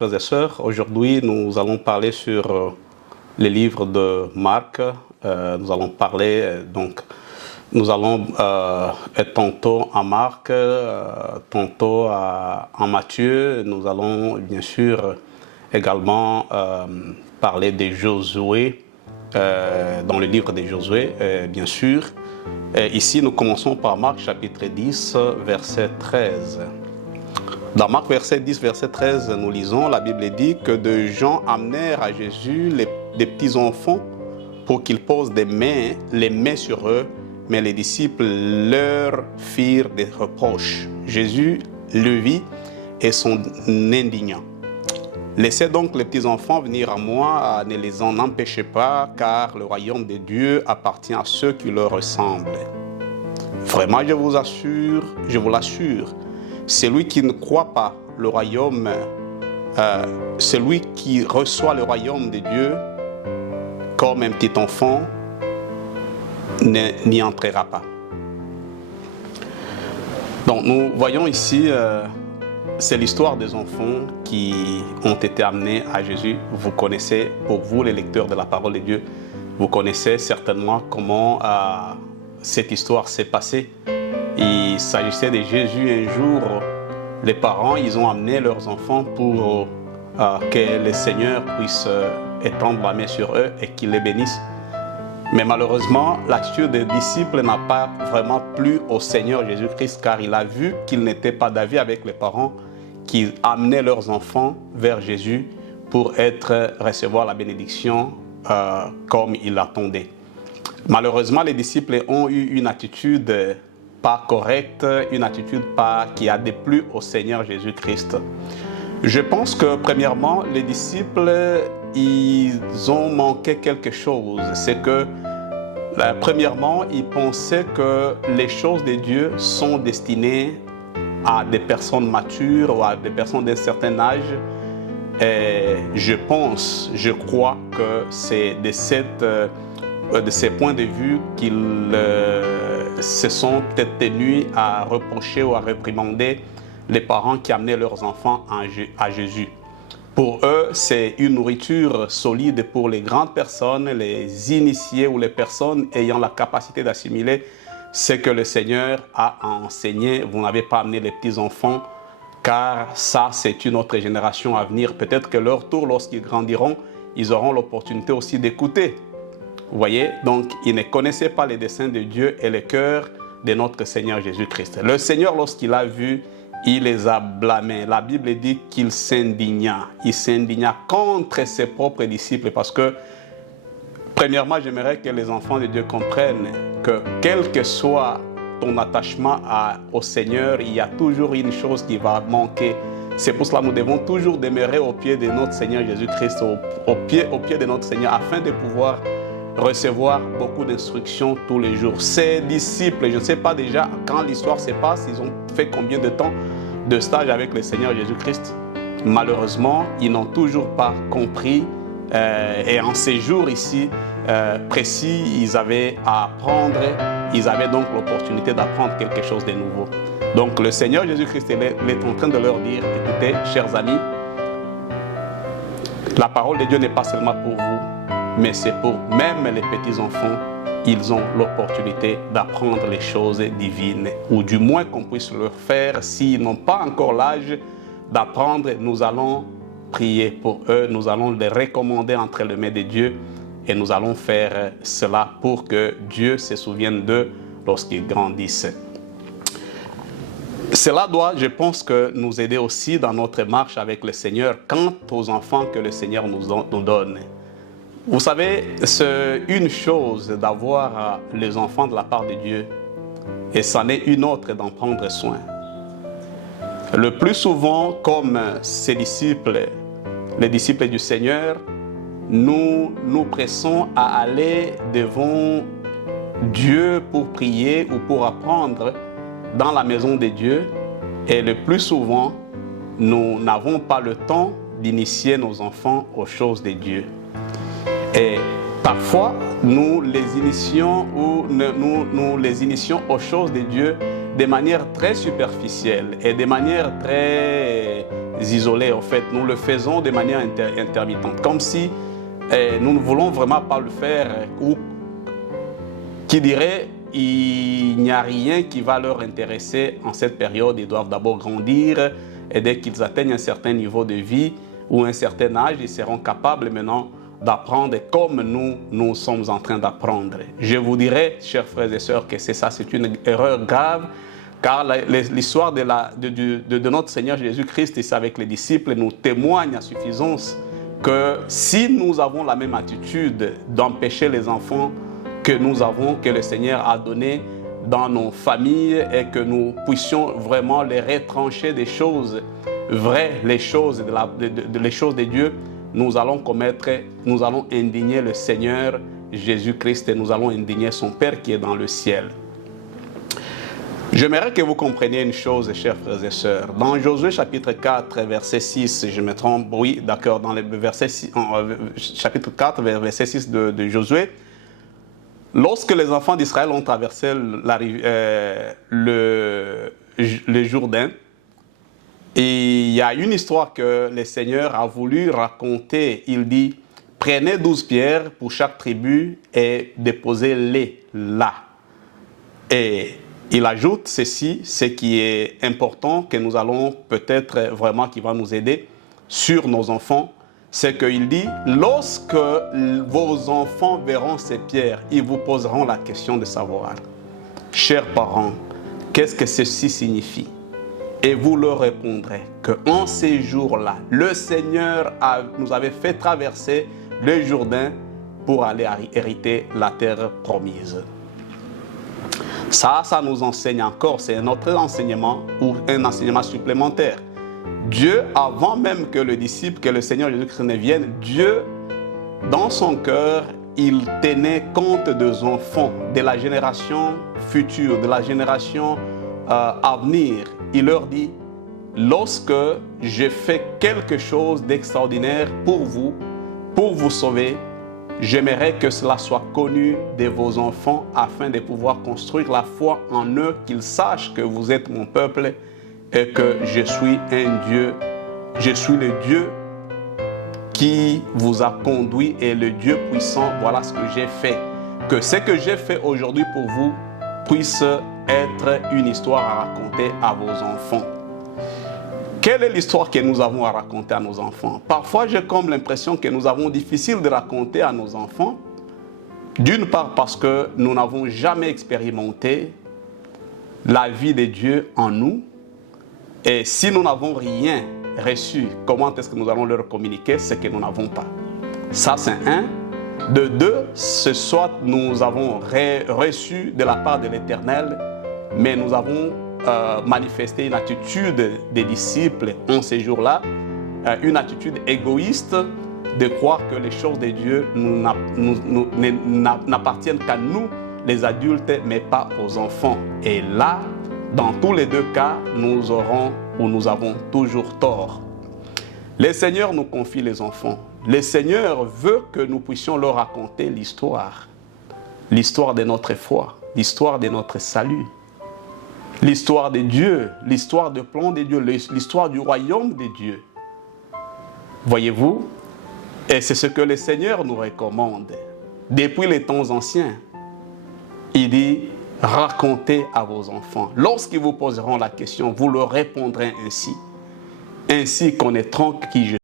Frères et sœurs, aujourd'hui nous allons parler sur les livres de Marc. Nous allons parler nous allons être tantôt en Marc, tantôt en Matthieu. Nous allons bien sûr également parler de Josué, dans le livre de Josué, bien sûr. Ici nous commençons par Marc chapitre 10, verset 13. Dans Marc verset 10, verset 13, nous lisons, la Bible dit que de gens amenèrent à Jésus des petits-enfants pour qu'ils posent les mains sur eux, mais les disciples leur firent des reproches. Jésus le vit et s'en indigna. Laissez donc les petits-enfants venir à moi, ne les en empêchez pas, car le royaume de Dieu appartient à ceux qui leur ressemblent. Vraiment, je vous l'assure, celui qui ne croit pas le royaume, celui qui reçoit le royaume de Dieu comme un petit enfant, n'y entrera pas. Donc nous voyons ici, c'est l'histoire des enfants qui ont été amenés à Jésus. Vous connaissez, pour vous les lecteurs de la parole de Dieu, vous connaissez certainement comment cette histoire s'est passée. Il s'agissait de Jésus un jour. Les parents, ils ont amené leurs enfants pour que le Seigneur puisse étendre la main sur eux et qu'il les bénisse. Mais malheureusement, l'attitude des disciples n'a pas vraiment plu au Seigneur Jésus-Christ, car il a vu qu'ils n'étaient pas d'avis avec les parents qui amenaient leurs enfants vers Jésus pour recevoir la bénédiction comme il l'attendait. Malheureusement, les disciples ont eu une attitude pas correcte, une attitude qui a déplu au Seigneur Jésus-Christ. Je pense que premièrement, les disciples, ils ont manqué quelque chose. C'est que premièrement, ils pensaient que les choses de Dieu sont destinées à des personnes matures ou à des personnes d'un certain âge. Et je crois que c'est de ces points de vue qu'ils se sont peut-être tenus à reprocher ou à réprimander les parents qui amenaient leurs enfants à Jésus. Pour eux, c'est une nourriture solide pour les grandes personnes, les initiés ou les personnes ayant la capacité d'assimiler ce que le Seigneur a enseigné. Vous n'avez pas amené les petits-enfants, car ça, c'est une autre génération à venir. Peut-être que leur tour, lorsqu'ils grandiront, ils auront l'opportunité aussi d'écouter. Vous voyez, donc ils ne connaissaient pas les desseins de Dieu et le cœur de notre Seigneur Jésus-Christ. Le Seigneur, lorsqu'il a vu, il les a blâmés. La Bible dit qu'il s'indigna. Il s'indigna contre ses propres disciples parce que, premièrement, j'aimerais que les enfants de Dieu comprennent que quel que soit ton attachement au Seigneur, il y a toujours une chose qui va manquer. C'est pour cela que nous devons toujours demeurer au pied de notre Seigneur Jésus-Christ, au pied de notre Seigneur, afin de pouvoir recevoir beaucoup d'instructions tous les jours. Ces disciples, je ne sais pas déjà quand l'histoire se passe, ils ont fait combien de temps de stage avec le Seigneur Jésus-Christ. Malheureusement, ils n'ont toujours pas compris. Et en ces jours ici précis, ils avaient à apprendre, ils avaient donc l'opportunité d'apprendre quelque chose de nouveau. Donc le Seigneur Jésus-Christ est en train de leur dire, écoutez, chers amis, la parole de Dieu n'est pas seulement pour vous, mais c'est pour même les petits-enfants, ils ont l'opportunité d'apprendre les choses divines, ou du moins qu'on puisse le faire. S'ils n'ont pas encore l'âge d'apprendre, nous allons prier pour eux, nous allons les recommander entre les mains de Dieu, et nous allons faire cela pour que Dieu se souvienne d'eux lorsqu'ils grandissent. Cela doit, je pense, que nous aider aussi dans notre marche avec le Seigneur quant aux enfants que le Seigneur nous donne. Vous savez, c'est une chose d'avoir les enfants de la part de Dieu et c'en est une autre d'en prendre soin. Le plus souvent, comme ces disciples, les disciples du Seigneur, nous nous pressons à aller devant Dieu pour prier ou pour apprendre dans la maison de Dieu et le plus souvent, nous n'avons pas le temps d'initier nos enfants aux choses de Dieu. Et parfois, nous les initions aux choses de Dieu de manière très superficielle et de manière très isolée. En fait, nous le faisons de manière intermittente, comme si nous ne voulons vraiment pas le faire, ou qui dirait il n'y a rien qui va leur intéresser en cette période. Ils doivent d'abord grandir, et dès qu'ils atteignent un certain niveau de vie ou un certain âge, ils seront capables maintenant d'apprendre comme nous sommes en train d'apprendre. Je vous dirais, chers frères et sœurs, que c'est une erreur grave, car l'histoire de notre Seigneur Jésus-Christ ici avec les disciples nous témoigne à suffisance que si nous avons la même attitude d'empêcher les enfants que nous avons, que le Seigneur a donné dans nos familles, et que nous puissions vraiment les retrancher des choses vraies, les choses de Dieu, nous allons indigner le Seigneur Jésus-Christ, et nous allons indigner son Père qui est dans le ciel. J'aimerais que vous compreniez une chose, chers frères et sœurs. Dans Josué chapitre 4, verset 6, je me trompe, oui, d'accord, dans le chapitre 4, verset 6 de Josué, lorsque les enfants d'Israël ont traversé le Jourdain, et il y a une histoire que le Seigneur a voulu raconter. Il dit, prenez 12 pierres pour chaque tribu et déposez-les là. Et il ajoute ceci, ce qui est important, que nous allons peut-être vraiment, qui va nous aider sur nos enfants, c'est qu'il dit, lorsque vos enfants verront ces pierres, ils vous poseront la question de savoir, chers parents, qu'est-ce que ceci signifie? Et vous leur répondrez qu'en ces jours-là, le Seigneur nous avait fait traverser le Jourdain pour aller hériter la terre promise. Ça nous enseigne encore, c'est notre enseignement ou un enseignement supplémentaire. Dieu, avant même que le disciple, que le Seigneur Jésus-Christ ne vienne, Dieu, dans son cœur, il tenait compte des enfants, de la génération future, de la génération à venir. Il leur dit, lorsque je fais quelque chose d'extraordinaire pour vous sauver, j'aimerais que cela soit connu de vos enfants afin de pouvoir construire la foi en eux, qu'ils sachent que vous êtes mon peuple et que je suis un Dieu. Je suis le Dieu qui vous a conduit et le Dieu puissant. Voilà ce que j'ai fait. Que ce que j'ai fait aujourd'hui pour vous puisse être une histoire à raconter à vos enfants. Quelle est l'histoire que nous avons à raconter à nos enfants? Parfois, j'ai comme l'impression que nous avons difficile de raconter à nos enfants. D'une part parce que nous n'avons jamais expérimenté la vie de Dieu en nous. Et si nous n'avons rien reçu, comment est-ce que nous allons leur communiquer ce que nous n'avons pas? Ça, c'est un. De deux, ce soit nous avons reçu de la part de l'Éternel, mais nous avons manifesté une attitude des disciples en ces jours-là, une attitude égoïste de croire que les choses de Dieu n'appartiennent qu'à nous, les adultes, mais pas aux enfants. Et là, dans tous les deux cas, nous aurons ou nous avons toujours tort. Le Seigneur nous confie les enfants. Le Seigneur veut que nous puissions leur raconter l'histoire de notre foi, l'histoire de notre salut, l'histoire de Dieu, l'histoire du plan de Dieu, l'histoire du royaume de Dieu. Voyez-vous? Et c'est ce que le Seigneur nous recommande. Depuis les temps anciens, il dit, racontez à vos enfants. Lorsqu'ils vous poseront la question, vous leur répondrez ainsi. Ainsi connaîtront qui je